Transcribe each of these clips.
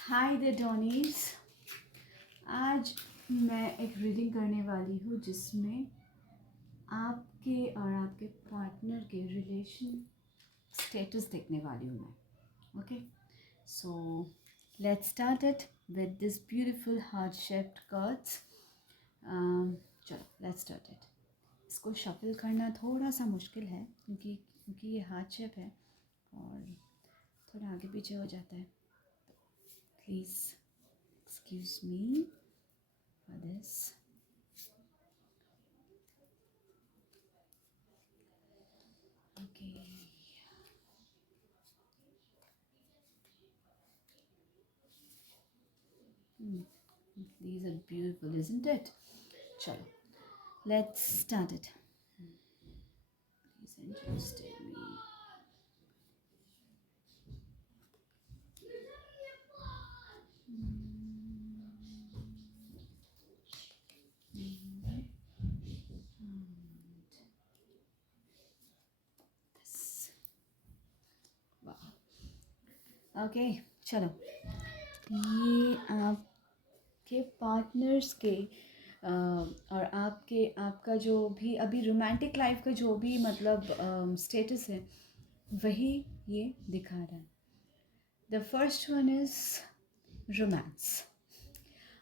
Hi the डॉनीज। आज मैं एक रीडिंग करने वाली हूँ जिसमें आपके और आपके पार्टनर के रिलेशन स्टेटस देखने वाली हूँ मैं। Okay, so let's start it with this beautiful heart shaped cards. चलो लेट्स स्टार्ट इट। इसको शफल करना थोड़ा सा मुश्किल है क्योंकि ये हार्ट शेप है और थोड़ा आगे पीछे हो जाता है। Please excuse me for this. Okay. These are beautiful, isn't it? Chalo, let's start it. Please interested me. This. Wow. Okay, चलो ये आपके पार्टनर्स के और आपका जो भी अभी रोमांटिक लाइफ का जो भी मतलब स्टेटस है वही ये दिखा रहा है. The first one is romance.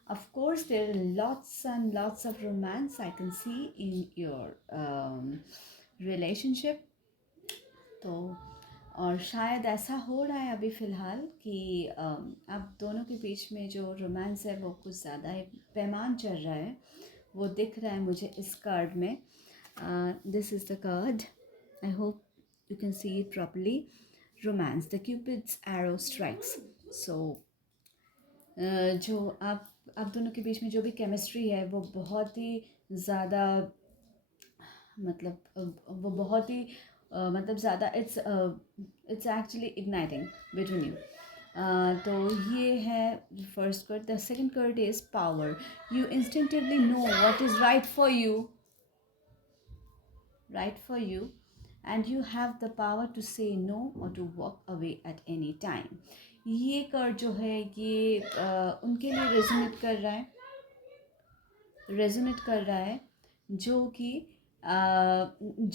Of course, there are lots and lots of romance I can see in your relationship. तो और शायद ऐसा हो रहा है अभी फ़िलहाल कि आप दोनों के बीच में जो रोमांस है वो कुछ ज़्यादा ही पैमान चल रहा है. वो दिख रहा है मुझे इस कार्ड में. This is the card. I hope you can see it properly. Romance, the Cupid's arrow strikes. So जो आप दोनों के बीच में जो भी केमिस्ट्री है वो बहुत ही ज़्यादा मतलब वो बहुत ही मतलब ज़्यादा it's actually igniting between you. तो ये है first card. The second card is power. You instinctively know what is right for you and you have the power to say no or to walk away at any time. ये card जो है ये उनके लिए resonate कर रहा है जो कि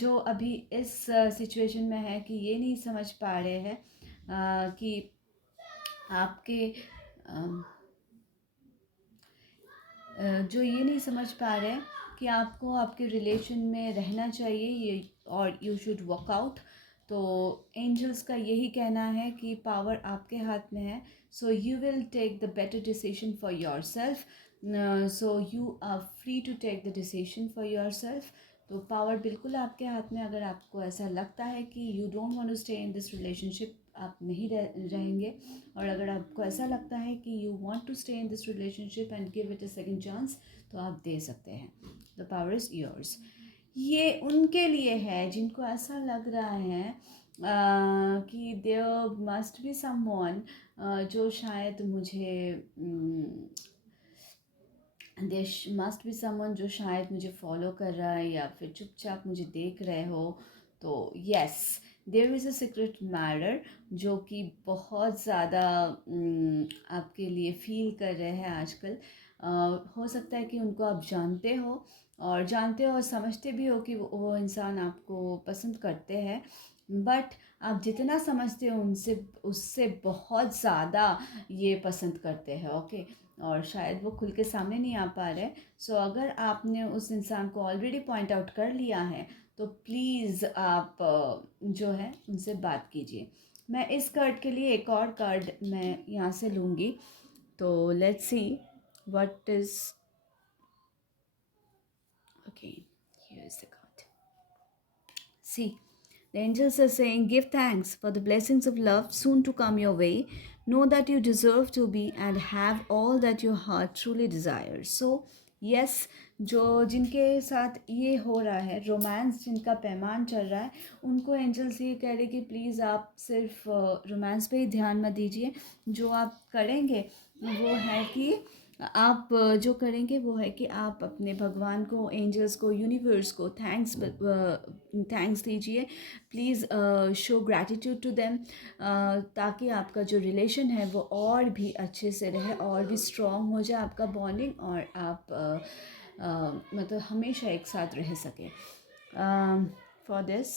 जो अभी इस सिचुएशन में है कि ये नहीं समझ पा रहे हैं कि आपके जो ये नहीं समझ पा रहे कि आपको आपके रिलेशन में रहना चाहिए ये और यू शुड वर्क आउट. तो एंजल्स का यही कहना है कि पावर आपके हाथ में है. So you will take the better decision for yourself. So you are free to take the decision for yourself. तो पावर बिल्कुल आपके हाथ में. अगर आपको ऐसा लगता है कि you don't want to stay in this relationship, आप नहीं रहेंगे. और अगर आपको ऐसा लगता है कि you want to stay in this relationship and give it a second chance, तो आप दे सकते हैं. The power is yours. ये उनके लिए है जिनको ऐसा लग रहा है कि देयर मस्ट बी समवन जो शायद मुझे देयर मस्ट बी समवन जो शायद मुझे फॉलो कर रहा है या फिर चुपचाप मुझे देख रहे हो. तो yes, there is a secret matter जो कि बहुत ज़्यादा आपके लिए फील कर रहे हैं आजकल. हो सकता है कि उनको आप जानते हो और समझते भी हो कि वो इंसान आपको पसंद करते हैं. बट आप जितना समझते हो उनसे उससे बहुत ज़्यादा ये पसंद करते हैं. ओके, और शायद वो खुल के सामने नहीं आ पा रहे. सो अगर आपने उस इंसान को ऑलरेडी पॉइंट आउट कर लिया है तो प्लीज़ आप जो है उनसे बात कीजिए. मैं इस कार्ड के लिए एक और कार्ड मैं यहाँ से लूँगी. तो let's see what is. Okay, here is the card. See, the angels are saying, give thanks for the blessings of love soon to come your way. Know that you deserve to be and have all that your heart truly desires. So, yes, जो जिनके साथ ये हो रहा है romance, जिनका पैमान चल रहा है, उनको एंजल्स ये कह रहे कि प्लीज़ आप सिर्फ रोमांस पे ही ध्यान मत दीजिए. जो आप करेंगे वो है कि आप जो करेंगे वो है कि आप अपने भगवान को, एंजल्स को, यूनिवर्स को थैंक्स दीजिए। Please show gratitude to them, ताकि आपका जो रिलेशन है वो और भी अच्छे से रहे, और भी स्ट्रॉन्ग हो जाए आपका बॉन्डिंग, और आप मतलब हमेशा एक साथ रह सकें। For this,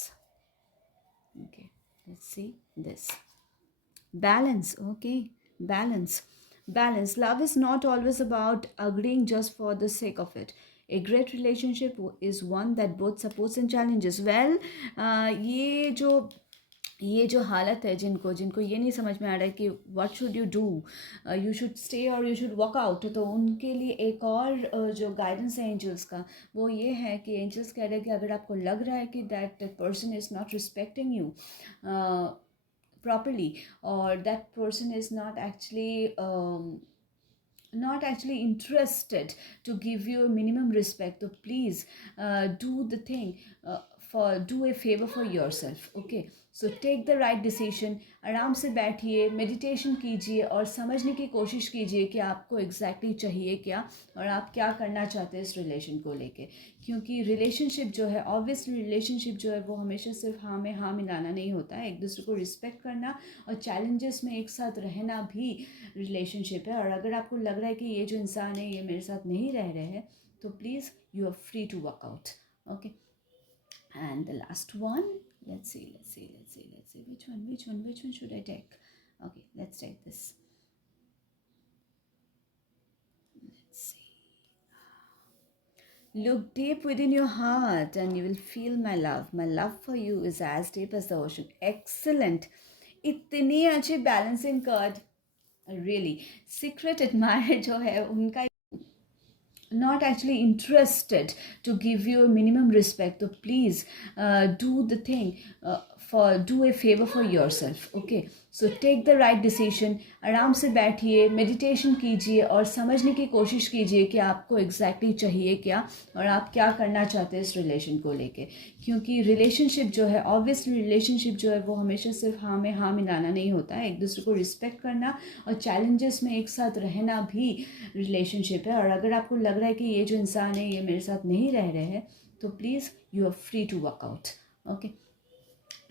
okay, let's see this. Balance, okay, balance. Balance. Love is not always about agreeing just for the sake of it. A great relationship is one that both supports and challenges. Well, ये जो हालत है, जिनको जिनको ये नहीं समझ में आ रहा है कि what should you do, you should stay और यू शुड वॉक आउट, तो उनके लिए एक और जो गाइडेंस है एंजल्स का, वो ये है कि एंजल्स कह रहे हैं कि अगर आपको लग रहा है कि that person is not respecting you properly, or that person is not actually interested to give you a minimum respect, so please do the thing, do a favor for yourself, okay? So take the right decision, आराम से बैठिए, meditation कीजिए और समझने की कोशिश कीजिए कि आपको एग्जैक्टली चाहिए क्या, और आप क्या करना चाहते हैं इस रिलेशन को लेके। क्योंकि रिलेशनशिप जो है, ऑब्वियसली रिलेशनशिप जो है वो हमेशा सिर्फ हाँ में हाँ मिलाना नहीं होता है, एक दूसरे को रिस्पेक्ट करना और चैलेंजेस में एक साथ रहना भी रिलेशनशिप है। और अगर आपको लग रहा है कि ये जो इंसान है ये मेरे साथ नहीं रह रहे हैं, तो please you are free to work out, okay? And the last one, let's see, which one should I take? Okay, let's take this. Let's see. Look deep within your heart and you will feel my love. My love for you is as deep as the ocean. Excellent. इतनी अच्छी balancing card, really. Secret admire जो है उनका not actually interested to give you a minimum respect, so please do the thing, do a favor for yourself, okay? So take the right decision, आराम से बैठिए, meditation कीजिए और समझने की कोशिश कीजिए कि आपको एग्जैक्टली चाहिए क्या और आप क्या करना चाहते हैं इस रिलेशन को लेके। क्योंकि रिलेशनशिप जो है, ऑब्वियसली रिलेशनशिप जो है वो हमेशा सिर्फ हाँ में हाँ मिलाना नहीं होता है, एक दूसरे को रिस्पेक्ट करना और चैलेंजेस में एक साथ रहना भी रिलेशनशिप है। और अगर आपको लग रहा है कि ये जो इंसान है ये मेरे साथ नहीं रह रहे हैं, तो please you are free to work out, okay?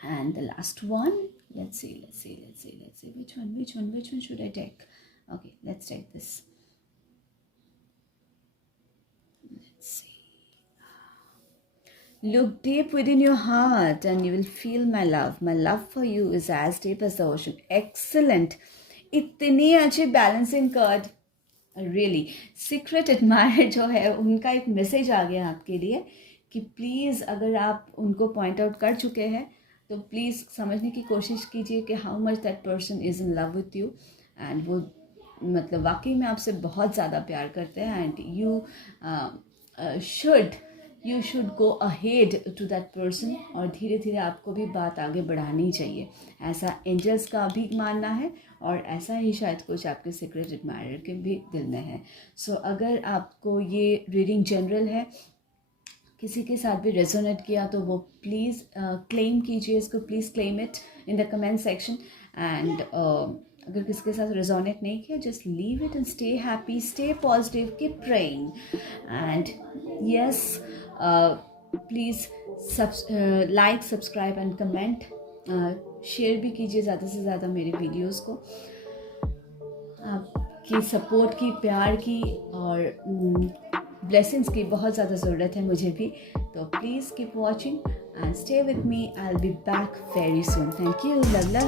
And the last one, let's see which one should I take? Okay, let's take this. Let's see. Look deep within your heart and you will feel my love. My love for you is as deep as the ocean. Excellent. इतनी अच्छी balancing card, really. Secret admire जो है उनका एक message आ गया आपके लिए कि प्लीज़ अगर आप उनको पॉइंट आउट कर चुके हैं तो प्लीज़ समझने की कोशिश कीजिए कि how much that person is in love with you, and वो मतलब वाकई में आपसे बहुत ज़्यादा प्यार करते हैं, and you should go ahead to that person, और धीरे धीरे आपको भी बात आगे बढ़ानी चाहिए, ऐसा एंजल्स का भी मानना है और ऐसा ही शायद कुछ आपके सीक्रेट एडमायरर के भी दिल में है। सो अगर आपको ये रीडिंग जनरल है, किसी के साथ भी रेजोनेट किया तो वो प्लीज़ क्लेम कीजिए इसको, please claim it in the comment section. And अगर किसी के साथ रेजोनेट नहीं किया, just leave it and stay happy, stay positive, keep praying, and yes please like, subscribe and comment, share भी कीजिए ज़्यादा से ज़्यादा मेरे वीडियोज़ को। आपकी सपोर्ट की, प्यार की और ब्लेसिंग्स की बहुत ज़्यादा ज़रूरत है मुझे भी, तो please keep watching and stay with me, I will be back very soon. Thank you, love.